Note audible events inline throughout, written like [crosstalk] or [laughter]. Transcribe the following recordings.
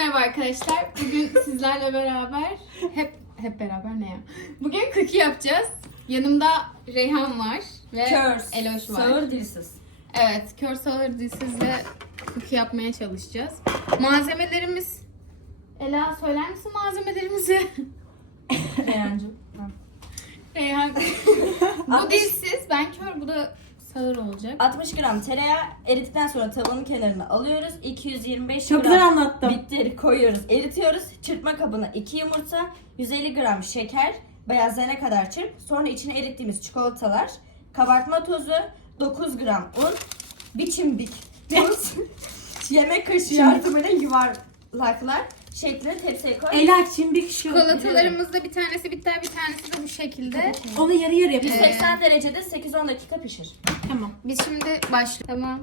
merhaba arkadaşlar. Bugün [laughs] sizlerle beraber hep hep beraber ne ya? Bugün cookie yapacağız. Yanımda Reyhan var ve Körs. Eloş var. Sağır dilsiz. Evet, kör sağır dilsizle cookie yapmaya çalışacağız. Malzemelerimiz Ela söyler misin malzemelerimizi? [laughs] Reyhancığım. Reyhan. [laughs] bu dilsiz, ben kör, bu da sağır olacak. 60 gram tereyağı erittikten sonra tavanın kenarına alıyoruz. 225 Çok gram güzel anlattım. bitteri koyuyoruz, eritiyoruz. Çırpma kabına 2 yumurta, 150 gram şeker, beyazlayana kadar çırp. Sonra içine erittiğimiz çikolatalar, kabartma tozu, 9 gram un, biçimbik tuz, [laughs] yemek kaşığı yardımıyla yuvarlaklar şeklinde tepsiye koy. Ela çimbik şu. Çikolatalarımızda bir tanesi bitter, bir tanesi de bu şekilde. Onu yarı yarı yapalım. 180 derecede 8-10 dakika pişir. Tamam. Biz şimdi başlıyoruz. Tamam.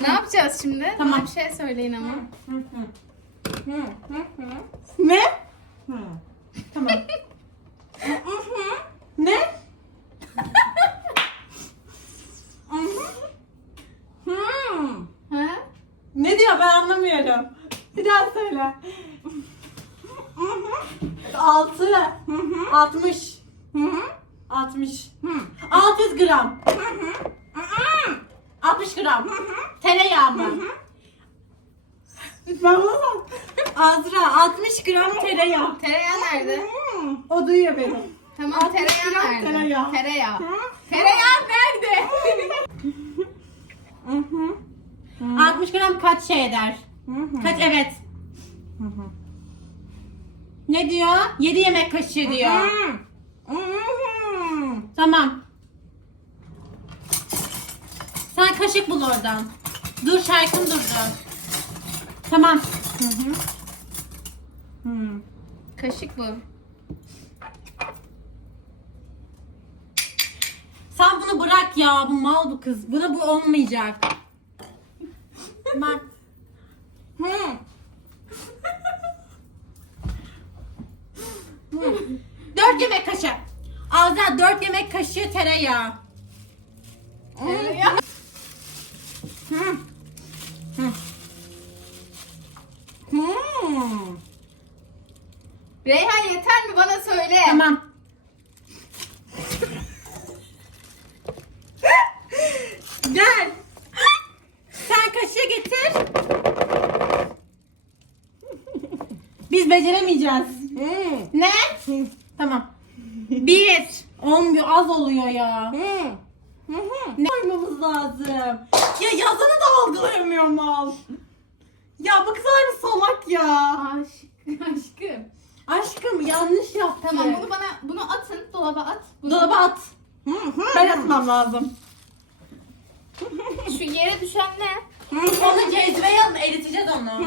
Ne yapacağız şimdi? Tamam. Bana bir şey söyleyin ama. Ne? Tamam. ne? Ha? Ne diyor ben anlamıyorum. Bir daha söyle. Altı. Altmış. Altmış. 600 gram. 60 gram. Tereyağı mı? Ben bulamam. Azra 60 gram tereyağı. Tereyağı nerede? O duyuyor beni. Tamam 60 tereyağı nerede? tereyağı. Tereyağı. Tereyağı nerede? 60 gram kaç şey eder? Kaç evet. Ne diyor? 7 yemek kaşığı diyor. Tamam. Sen kaşık bul oradan. Dur şarkın durdu. Tamam. Kaşık bu. Sen bunu bırak ya. Bu mal bu kız. Buna bu olmayacak. Dört yemek kaşığı. Azra dört yemek kaşığı tereyağı. Tereyağı. Hmm. Reyhan yeter mi bana söyle. Tamam. [laughs] Gel. Sen kaşığı getir. Biz beceremeyeceğiz. Ne? Tamam. Bir. Olmuyor az oluyor ya. Ne koymamız lazım? Ya yazını da algılayamıyor mal. Ya bu kız harbi salak ya. Aşk, aşkım. Aşkım yanlış yaptı. Tamam bunu bana bunu atın dolaba at. Bunu Dolaba at. Ben atmam lazım. Şu yere düşen ne? Onu cezveye alın, eriteceğiz onu.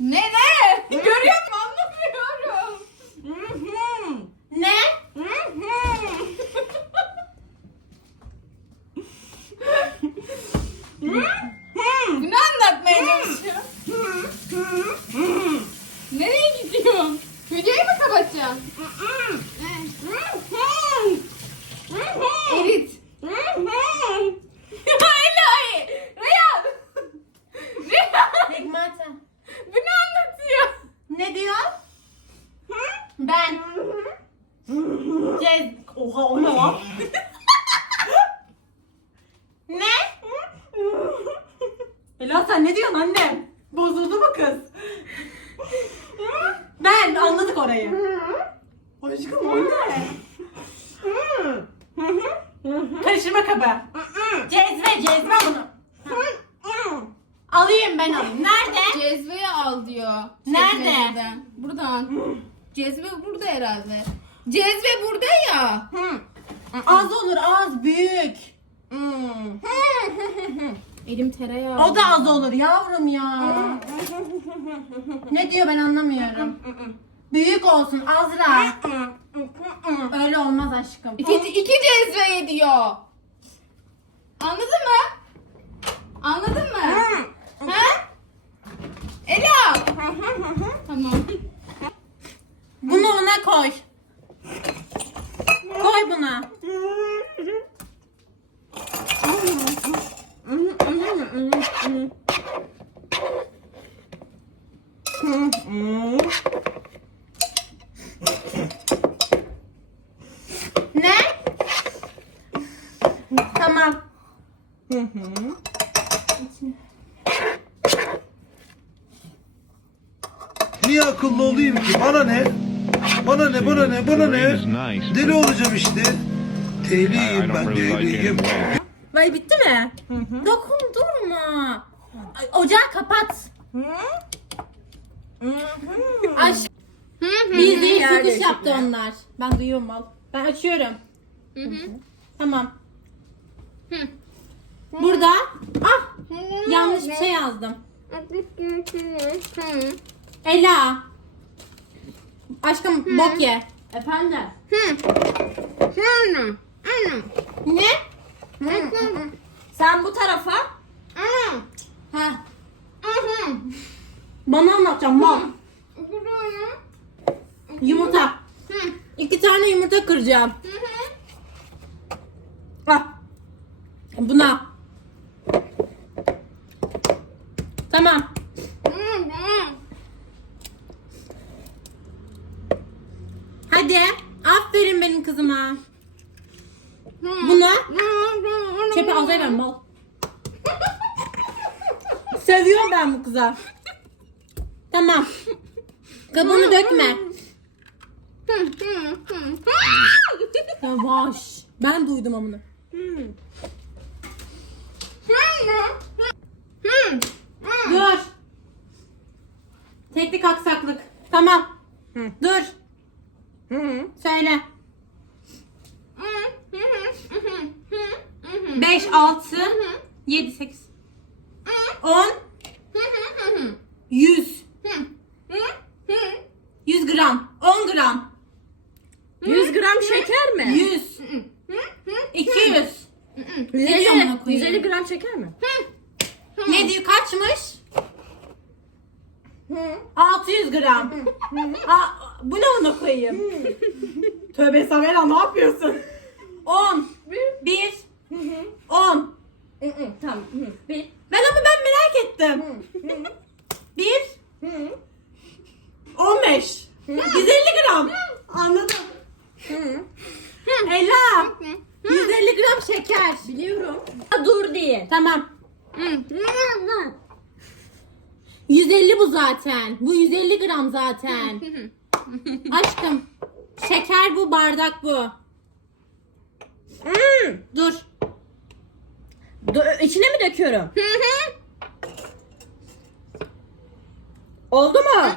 Ne ne? Görüyor musun? Anlamıyorum. Ne? Bunu anlatmaya çalışıyor. Nereye gidiyorsun? Videoyu mu kapatacaksın? Erit. Hayır. Reyhan. Reyhan. Pigmenta. Bu ne anlatıyor? Ne diyor? Ben. Cez... Oha o ne lan? ne? Ela sen ne diyorsun annem? Bozuldu mu kız? ben anladık orayı. Aşkım o ne? Karıştırma kabı. Cezve cezve bunu. Alayım ben alayım. Nerede? [laughs] Cezveyi al diyor. Nerede? Çekmeceden. Buradan. Cezve burada herhalde. Cezve burada ya. Az olur az büyük. [laughs] Elim tereyağı. O da az olur yavrum ya. ne diyor ben anlamıyorum. Büyük olsun Azra. Öyle olmaz aşkım. İki, iki cezve diyor. Anladın mı? Anladın mı? tamam. Bunu ona koy. Koy buna. ne? Tamam. Hı hı. Niye akıllı olayım ki? Bana ne? Bana ne? Bana ne? Bana ne? Deli olacağım işte. Deliyim ben deliyim. Vay bitti mi? Dokundurma. Ay, Ocağı kapat. Aş. Biz değil Yer çıkış yaptı onlar. Ben duyuyorum al. Ben açıyorum. Tamam. Burada. Ah yanlış bir şey yazdım. Ela. Aşkım bok ye. Efendim. Ne? Sen bu tarafa. Ha. Bana anlatacağım mal. Yumurta. İki tane yumurta kıracağım. Ah. Buna. Tamam. Hadi. Aferin benim kızıma. Buna. Çöpe al ver mal. Seviyorum ben bu kıza. Tamam. Dökme. Yavaş. Ben duydum amını. Dur. Teknik aksaklık. Tamam. Dur. Söyle. 5, 6, 7, 8, 10, 100. 100 gram. 10 gram. 100 gram şeker mi? 100. 200. Ne diyor 150, amına koyayım? 150 gram şeker mi? Ne diyor kaçmış? 600 gram. Aa, bu ne ona koyayım? Tövbe Samela ne yapıyorsun? 10. 1. 10. tamam. Hı. Bir. Ben ama ben merak ettim. 1. 15. 150 gram. Anladım. Ela. 150 gram şeker. Biliyorum. Ha, diye. Tamam. 150 bu zaten. Bu 150 gram zaten. [laughs] Aşkım. Şeker bu, bardak bu. Hmm. Dur. Do- içine mi döküyorum? Oldu mu?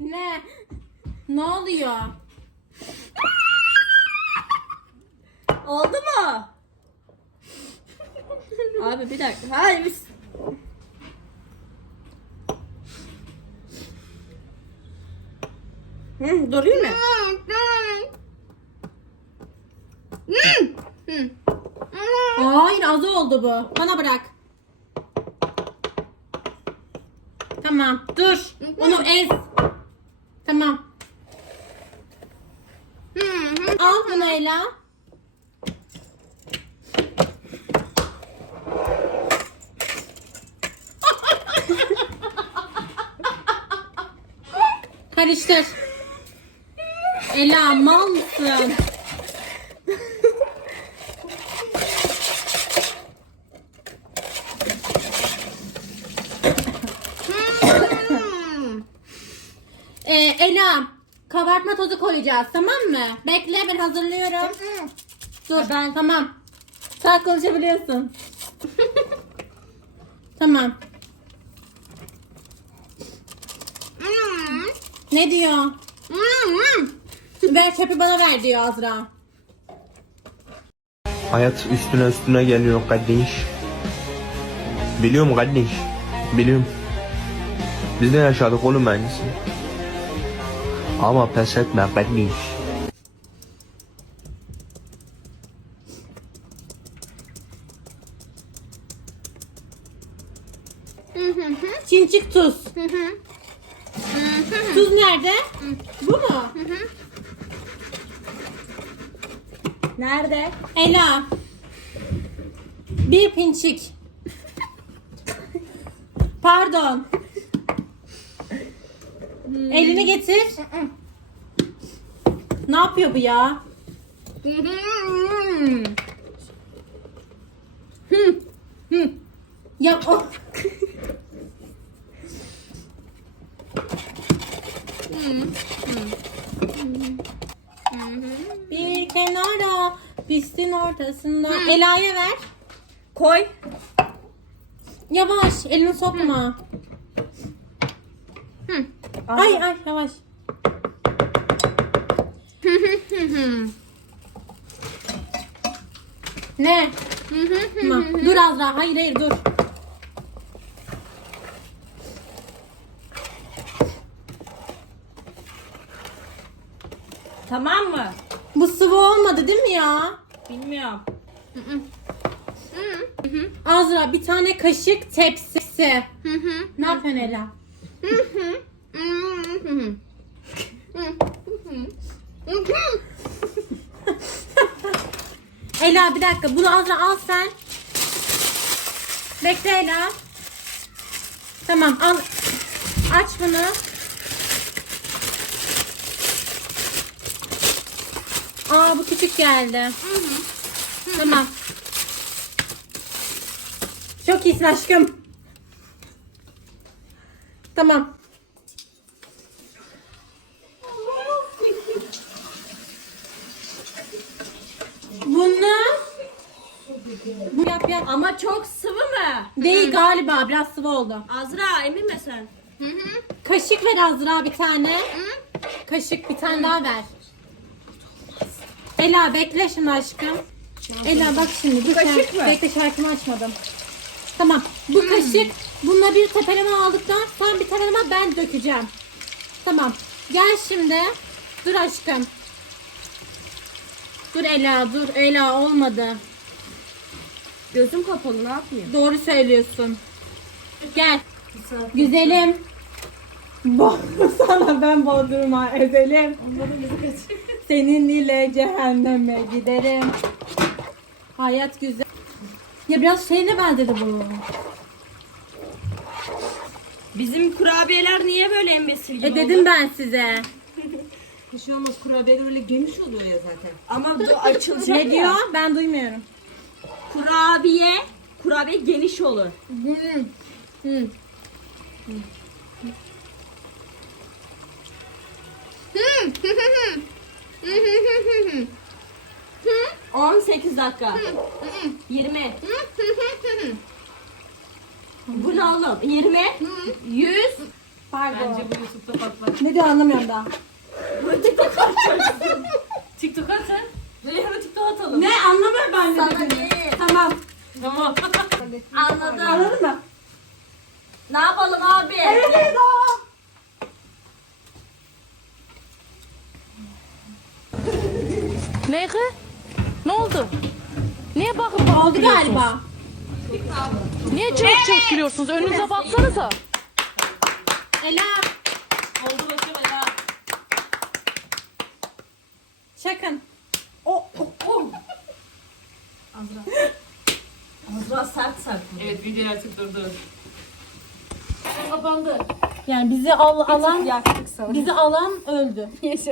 Ne? Ne oluyor? Oldu mu? Abi bir dakika. Hayır biz... Hı, durayım mı? Hayır az oldu bu. Bana bırak. Tamam dur. Onu ez. Tamam. Al bunu Ela. Karıştır. Ela mal mısın? Ee, Ela, kabartma tozu koyacağız tamam mı? Bekle ben hazırlıyorum. Dur ben tamam. Sen konuşabiliyorsun. [laughs] tamam. Ne diyor? ver çöpü bana ver diyor Azra. Hayat üstüne üstüne geliyor kardeş. Biliyorum kardeş. Biliyorum. Biz de yaşadık oğlum aynısını. Ama pes etme kardeş. Çinçik tuz. Nerede? Bu mu? Nerede? Ela. Bir pinçik. Pardon. Elini getir. Ne yapıyor bu ya? Ya o. Bir kenara pistin ortasında. Ela'ya ver. Koy. Yavaş elini sokma. Ay ay yavaş. ne? Tamam. Dur Azra. Hayır hayır dur. Tamam mı? Bu sıvı olmadı değil mi ya? Bilmiyorum. Azra bir tane kaşık tepsisi. ne yapıyorsun Ela? Ela bir dakika bunu Azra al sen. Bekle Ela. Tamam al. Aç bunu. Aa bu küçük geldi. Tamam. Çok iyisin aşkım. Tamam. Bunu bu yap yap. Ama çok sıvı mı? Değil galiba biraz sıvı oldu. Azra emin misin? Kaşık ver Azra bir tane. Kaşık bir tane daha ver. Ela bekle şimdi aşkım. Ela bak şimdi. Bu kaşık mı? Bekle şarkımı açmadım. Tamam. Bu kaşık. Bununla bir tepeleme aldıktan sonra bir tepeleme ben dökeceğim. Tamam. Gel şimdi. Dur aşkım. Dur Ela dur. Ela olmadı. Gözüm kapalı ne yapayım? Doğru söylüyorsun. Gel. Güzelim. [laughs] Sana ben Bodrum'a ezelim. Senin ile cehenneme giderim. Hayat güzel. Ya biraz şeyine benzedi bu. Bizim kurabiyeler niye böyle embesil gibi E dedim ben size. [laughs] Bir şey olmaz kurabiye öyle geniş oluyor ya zaten. Ama bu açılacak Ne ya. diyor? Ben duymuyorum. Kurabiye, kurabiye geniş olur. Hmm. 18 dakika. 20. Bu ne oğlum? 20. 100. Pardon. Bence bu YouTube'da patlar. Ne diyor anlamıyorum daha. TikTok atın. Reyhan'ı TikTok atalım. Ne anlamıyorum ben de. Sana değil. Tamam. Tamam. Anladım. Anladın mı? Ne yapalım abi? Evet evet Ne kız? Ne oldu? Niye bakıp bakıp Oldu galiba. Niye çok çok gülüyorsunuz? Önünüze baksanıza. Ela. Oldu bakayım ya. Çakın. Azra sert sert. Evet video artık durdu. Yani bizi al, alan Yaktık bizi alan öldü.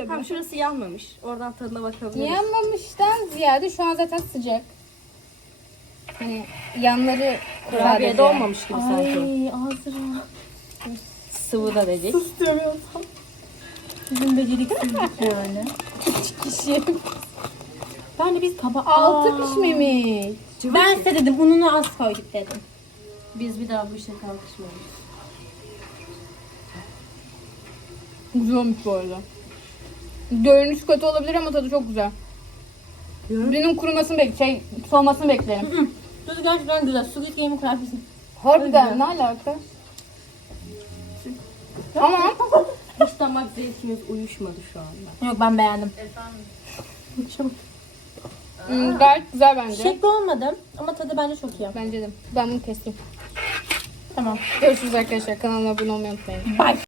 Tam şurası yanmamış. Oradan tadına bakabiliriz. Yanmamıştan ziyade şu an zaten sıcak. Hani yanları Kurabiyede sadece. olmamış gibi sanki. Ay Azra. Sıvı da dedik. Bizim beceriksizlik yani. Kişi. Yani biz taba Altı pişmemiş. Ben size dedim ununu az koyduk dedim. Biz bir daha bu işe kalkışmıyoruz. Güzel olmuş bu arada. Görünüş kötü olabilir ama tadı çok güzel. Benim kurumasını bek şey soğumasını beklerim. Tadı gerçekten güzel. Squid Game'in kurabiyesi. Harbiden ne alaka? Ama [laughs] Hiç damak zevkimiz uyuşmadı şu anda. Yok ben beğendim. hmm, gayet güzel bence. Şekli olmadı ama tadı bence çok iyi. Bence de. Ben bunu kestim. Tamam. Görüşürüz arkadaşlar. Kanalıma abone olmayı unutmayın. Bye.